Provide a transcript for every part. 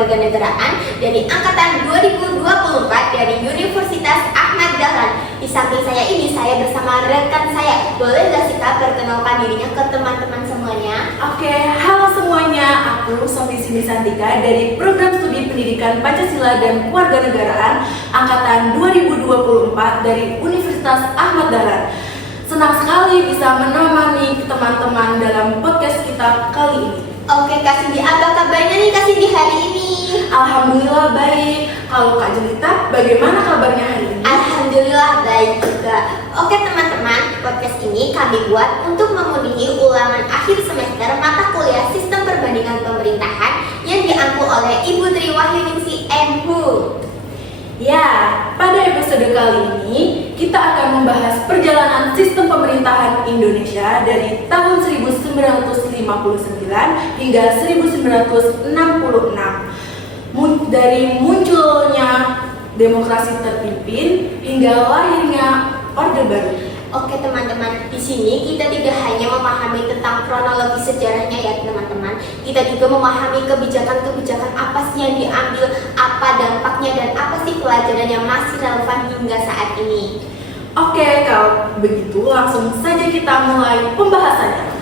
Kewarganegaraan dari Angkatan 2024 dari Universitas Ahmad Dahlan. Di samping saya ini, saya bersama rekan saya. Boleh gak sih Kak perkenalkan dirinya ke teman-teman semuanya? Oke, halo semuanya. Aku Sofi Cindy Santika dari Program Studi Pendidikan Pancasila dan Kewarganegaraan Angkatan 2024 dari Universitas Ahmad Dahlan. Senang sekali bisa menemani teman-teman dalam podcast kita kali ini. Oke Kak Cindy, apa kabarnya nih Kak Cindy hari ini? Alhamdulillah baik. Kalau Kak Jelita, bagaimana kabarnya hari ini? Alhamdulillah baik juga. Oke teman-teman, podcast ini kami buat untuk memenuhi ulangan akhir semester mata kuliah Sistem Perbandingan Pemerintahan yang diampu oleh Ibu Tri Wahyuningsi MHu. Ya, pada episode kali ini kita akan membahas perjalanan sistem pemerintahan Indonesia dari tahun 1959 hingga 1966. Dari munculnya demokrasi terpimpin hingga lahirnya Orde Baru. Oke teman-teman, di sini kita tidak hanya memahami tentang kronologi sejarahnya ya teman-teman. Kita juga memahami kebijakan-kebijakan apa sih yang diambil, apa dampaknya, dan apa sih pelajaran yang masih relevan hingga saat ini. Oke, kalau begitu langsung saja kita mulai pembahasannya.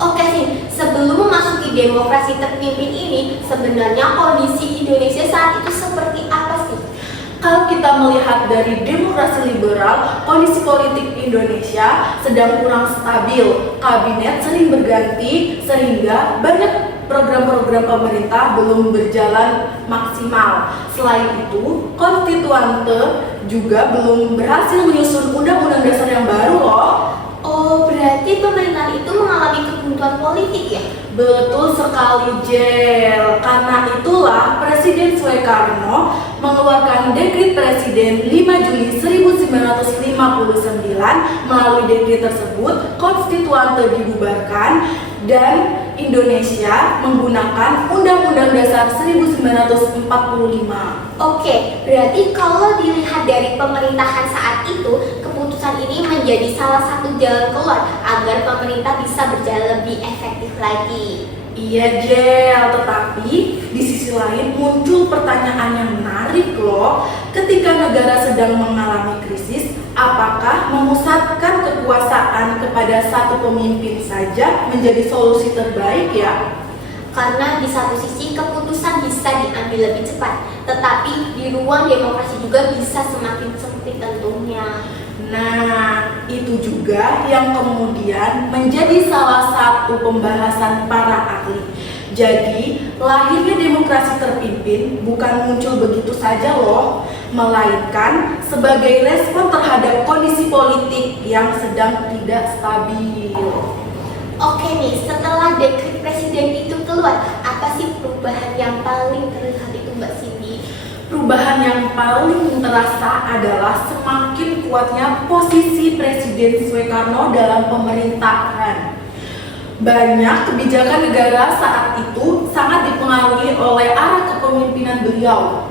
Oke sih, sebelum memasuki demokrasi terpimpin ini, sebenarnya kondisi Indonesia saat itu seperti apa sih? Kalau kita melihat dari demokrasi liberal, kondisi politik Indonesia sedang kurang stabil. Kabinet sering berganti sehingga banyak program-program pemerintah belum berjalan maksimal. Selain itu, konstituante juga belum berhasil menyusun undang-undang dasar yang baru loh. Oh, berarti pemerintahan itu mengalami kebuntuan politik ya? Betul sekali, Jel. Karena itulah Presiden Soekarno mengeluarkan Dekret Presiden 5 Juli 1959. Melalui dekret tersebut, konstituante dibubarkan dan Indonesia menggunakan Undang-Undang Dasar 1945. Oke, berarti kalau dilihat dari pemerintahan saat itu, keputusan ini menjadi salah satu jalan keluar agar pemerintah bisa berjalan lebih efektif lagi. Iya, Jel, tetapi di sisi lain muncul pertanyaan yang menarik loh. Ketika negara sedang mengalami krisis, apakah memusatkan kekuasaan kepada satu pemimpin saja menjadi solusi terbaik ya? Karena di satu sisi keputusan bisa diambil lebih cepat, tetapi di ruang demokrasi juga bisa semakin sempit tentunya. Nah, itu juga yang kemudian menjadi salah satu pembahasan para ahli. Jadi, lahirnya demokrasi terpimpin bukan muncul begitu saja loh, melainkan sebagai respon terhadap kondisi politik yang sedang tidak stabil. Oke nih, setelah dekret presiden itu keluar, apa sih perubahan yang paling terlihat itu Mbak Cindy? Perubahan yang paling terasa adalah semakin kuatnya posisi Presiden Soekarno dalam pemerintahan. Banyak kebijakan negara saat itu sangat dipengaruhi oleh arah kepemimpinan beliau.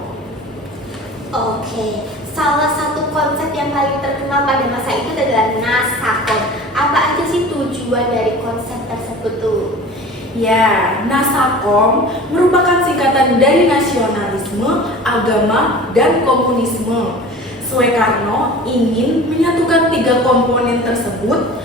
Oke, salah satu konsep yang paling terkenal pada masa itu adalah Nasakom. Apa aja sih tujuan dari konsep tersebut tuh? Ya, Nasakom merupakan singkatan dari nasionalisme, agama, dan komunisme. Soekarno ingin menyatukan tiga komponen tersebut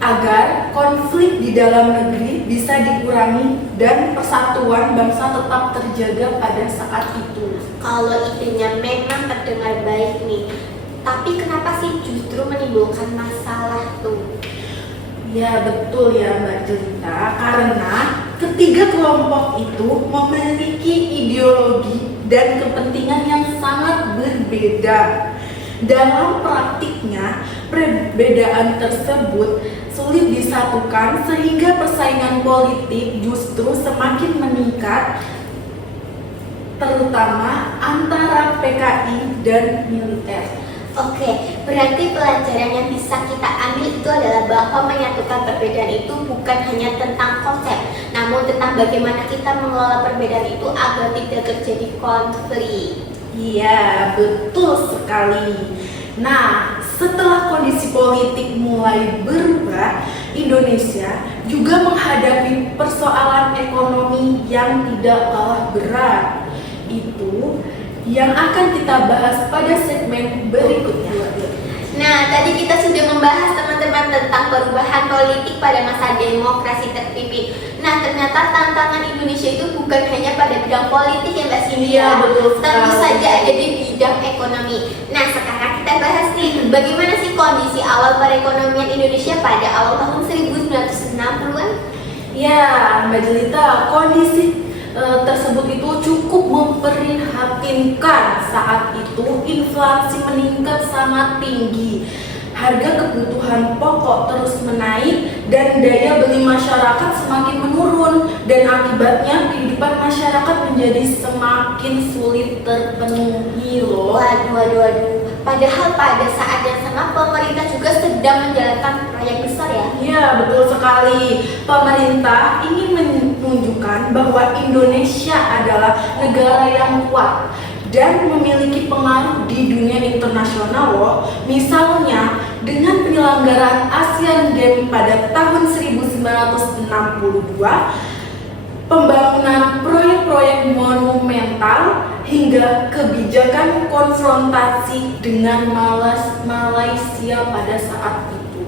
agar konflik di dalam negeri bisa dikurangi dan persatuan bangsa tetap terjaga pada saat itu. Kalau idenya memang terdengar baik nih, tapi kenapa sih justru menimbulkan masalah tuh? Ya betul ya Mbak Jelita, karena ketiga kelompok itu memiliki ideologi dan kepentingan yang sangat berbeda. Dalam praktiknya, perbedaan tersebut sulit disatukan sehingga persaingan politik justru semakin meningkat, terutama antara PKI dan militer. Oke, berarti pelajaran yang bisa kita ambil itu adalah bahwa menyatukan perbedaan itu bukan hanya tentang konsep, namun tentang bagaimana kita mengelola perbedaan itu agar tidak terjadi konflik. Iya, betul sekali. Nah, setelah kondisi politik mulai berubah, Indonesia juga menghadapi persoalan ekonomi yang tidak kalah berat. itu yang akan kita bahas pada segmen berikutnya. Nah, tadi kita sudah membahas teman-teman tentang perubahan politik pada masa demokrasi terpimpin. Nah, ternyata tantangan Indonesia itu bukan hanya pada bidang politik ya Mbak Cindy. Iya, betul Tentu sekali. saja ada di bidang ekonomi. Nah, sekarang kita bahas nih, bagaimana sih kondisi awal perekonomian Indonesia pada awal tahun 1960-an? Ya, Mbak Jelita, kondisi tersebut itu cukup memprihatinkan. Saat itu inflasi meningkat sangat tinggi, harga kebutuhan pokok terus menaik, dan daya beli masyarakat semakin menurun, dan akibatnya kehidupan masyarakat menjadi semakin sulit terpenuhi loh. Waduh. Padahal pada saat yang sama pemerintah juga sedang menjalankan proyek besar ya. Ya, betul sekali. Pemerintah ingin menunjukkan bahwa Indonesia adalah negara yang kuat dan memiliki pengaruh di dunia internasional loh. Misalnya, dengan penyelenggaraan Asian Games pada tahun 1962, pembangunan proyek-proyek monumental hingga kebijakan konfrontasi dengan Malaysia pada saat itu.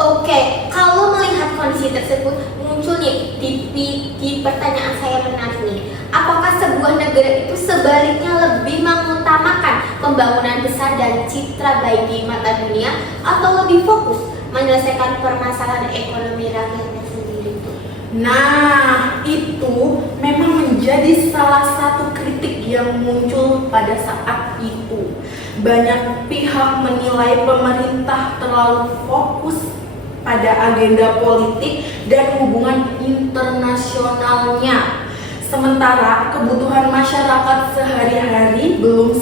Oke, kalau melihat kondisi tersebut muncul nih di pertanyaan saya menarik nih. Apakah sebuah negara itu sebaliknya lebih mengutamakan pembangunan besar dan citra baik di mata dunia atau lebih fokus menyelesaikan permasalahan ekonomi rakyatnya sendiri? Nah, itu memang menjadi salah satu kritik yang muncul pada saat itu. Banyak pihak menilai pemerintah terlalu fokus pada agenda politik dan hubungan internasionalnya. Sementara kebutuhan masyarakat sehari-hari belum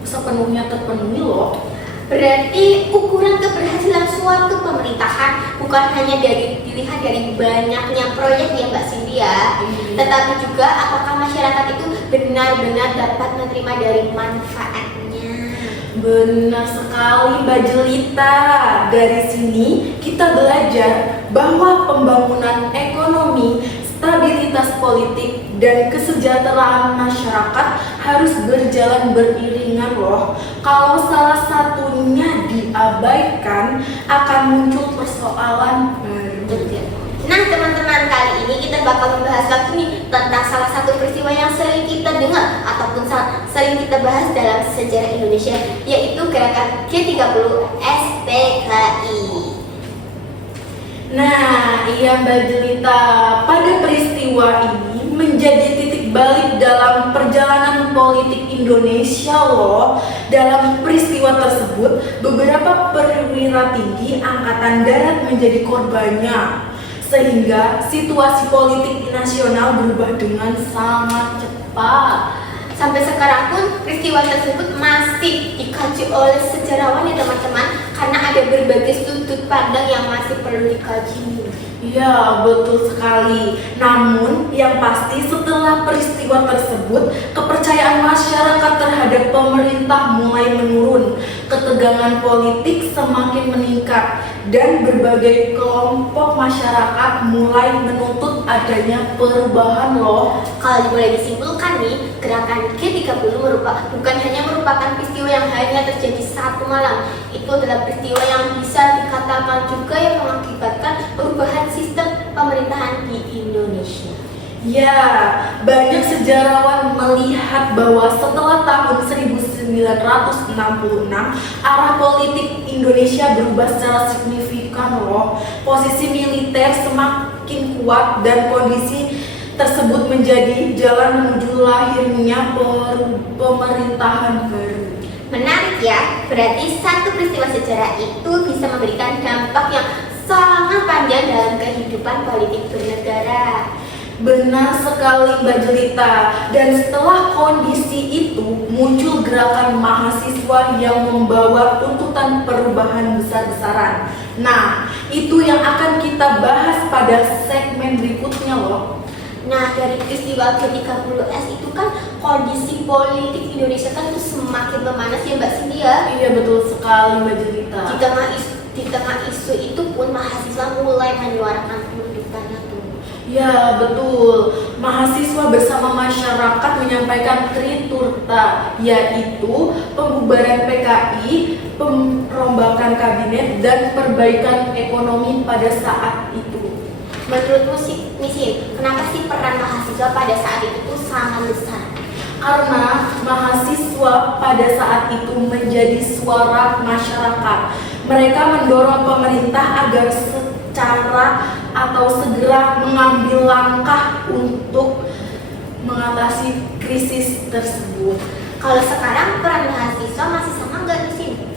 sepenuhnya terpenuhi loh. Berarti ukuran keberhasilan suatu pemerintahan bukan hanya dilihat dari banyaknya proyek ya Mbak Cindy ya, tetapi juga apakah masyarakat itu benar-benar dapat menerima dari manfaatnya. Benar sekali Mbak Jelita. Dari sini kita belajar bahwa pembangunan ekonomi, stabilitas politik, dan kesejahteraan masyarakat harus berjalan beriringan loh. Kalau salah satunya diabaikan, akan muncul persoalan baru. Nah teman-teman, kali ini kita bakal membahas lagi nih tentang salah satu peristiwa yang sering kita dengar ataupun sering kita bahas dalam sejarah Indonesia, yaitu gerakan G30 SPKI. Nah, iya Mbak Jelita, pada peristiwa ini menjadi titik balik dalam perjalanan politik Indonesia loh. Dalam peristiwa tersebut, beberapa perwira tinggi Angkatan Darat menjadi korbannya, sehingga situasi politik nasional berubah dengan sangat cepat. Sampai sekarang pun peristiwa tersebut masih dikaji oleh sejarawan ya teman-teman, karena ada berbagai sudut pandang yang masih perlu dikaji. Ya, betul sekali. Namun, yang pasti setelah peristiwa tersebut, kepercayaan masyarakat terhadap pemerintah mulai menurun, ketegangan politik semakin meningkat, dan berbagai kelompok masyarakat mulai menuntut adanya perubahan loh. Kalau boleh disimpulkan nih, gerakan G30 bukan hanya merupakan peristiwa yang hanya terjadi satu malam. Itu adalah peristiwa yang bisa dikatakan juga yang mengakibatkan perubahan sistem pemerintahan di Indonesia. Ya, banyak sejarawan melihat bahwa setelah tahun 1966, arah politik Indonesia berubah secara signifikan loh. Posisi militer semakin kuat dan kondisi tersebut menjadi jalan menuju lahirnya pemerintahan baru. Menarik ya, berarti satu peristiwa sejarah itu bisa memberikan dampak yang sangat panjang dalam kehidupan politik bernegara. Benar sekali Mbak Jelita. Dan setelah kondisi itu muncul gerakan mahasiswa yang membawa tuntutan perubahan besar-besaran. Nah, itu yang akan kita bahas pada segmen berikutnya loh. Nah, dari peristiwa G30S itu kan kondisi politik Indonesia kan itu semakin memanas ya Mbak Cindy ya. Iya, betul sekali Mbak Jelita. Di tengah isu itu pun mahasiswa mulai menyuarakan tuntutannya tuh. Ya, betul. Mahasiswa bersama masyarakat menyampaikan triturta, yaitu pembubaran PKI, perombakan kabinet, dan perbaikan ekonomi pada saat itu. Menurutmu sih, Misin, kenapa sih peran mahasiswa pada saat itu tuh sangat besar? Karena mahasiswa pada saat itu menjadi suara masyarakat. Mereka mendorong pemerintah agar segera mengambil langkah untuk mengatasi krisis tersebut. Kalau sekarang peran mahasiswa masih sama nggak di sini?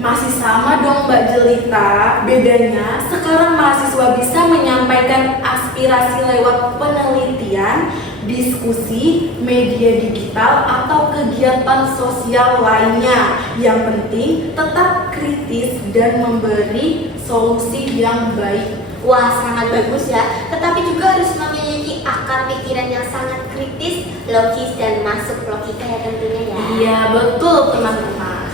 Masih sama dong Mbak Jelita, bedanya sekarang mahasiswa bisa menyampaikan aspirasi lewat penelitian, diskusi, media digital, atau kegiatan sosial lainnya. Yang penting tetap kritis dan memberi solusi yang baik. Wah, sangat bagus ya. Tetapi juga harus memiliki akal pikiran yang sangat kritis, logis, dan masuk logika ya tentunya ya. Iya, betul teman-teman.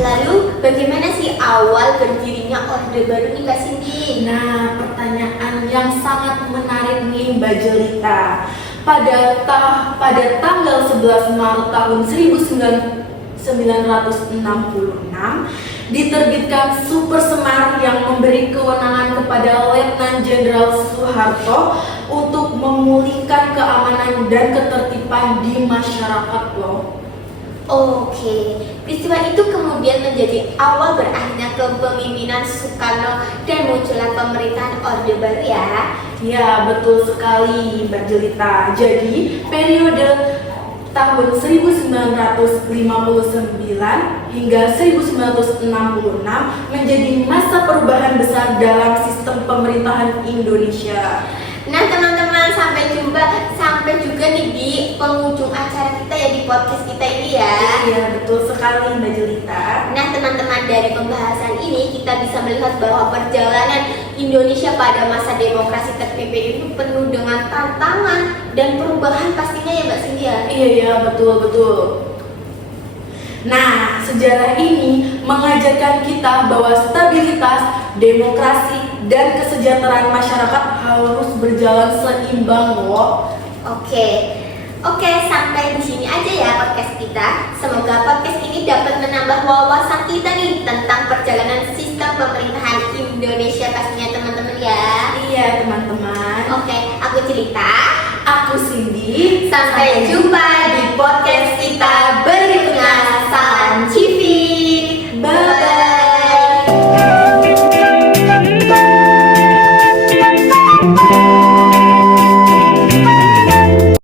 Lalu, bagaimana sih awal berdirinya Orde Baru nih Kak Cindy? Nah, pertanyaan yang sangat menarik nih Mbak Jelita. Pada tanggal 11 Maret tahun 1966 diterbitkan Super Semar yang memberi kewenangan kepada Letnan Jenderal Soeharto untuk memulihkan keamanan dan ketertiban di masyarakat loh. Oke, peristiwa itu kemudian menjadi awal berakhirnya kepemimpinan Soekarno dan munculnya pemerintahan Orde Baru ya. Ya, betul sekali Mbak Jelita. Jadi, periode tahun 1959 hingga 1966 menjadi masa perubahan besar dalam sistem pemerintahan Indonesia. Nah teman-teman, sampai juga nih di penghujung acara kita ya, di podcast kita ini ya. Iya, betul sekali Mbak Jelita. Nah teman-teman, dari pembahasan ini kita bisa melihat bahwa perjalanan Indonesia pada masa demokrasi terpimpin itu penuh dengan tantangan dan perubahan pastinya ya Mbak Cindy ya. Iya, betul. Nah, sejarah ini mengajarkan kita bahwa stabilitas, demokrasi, dan kesejahteraan masyarakat harus berjalan seimbang loh. Oke, sampai di sini aja ya podcast kita. Semoga podcast ini dapat menambah wawasan kita nih tentang perjalanan sistem pemerintahan Indonesia pastinya teman-teman ya. Iya, teman-teman. Oke, aku Jelita. Aku Cindy. Sampai jumpa di podcast kita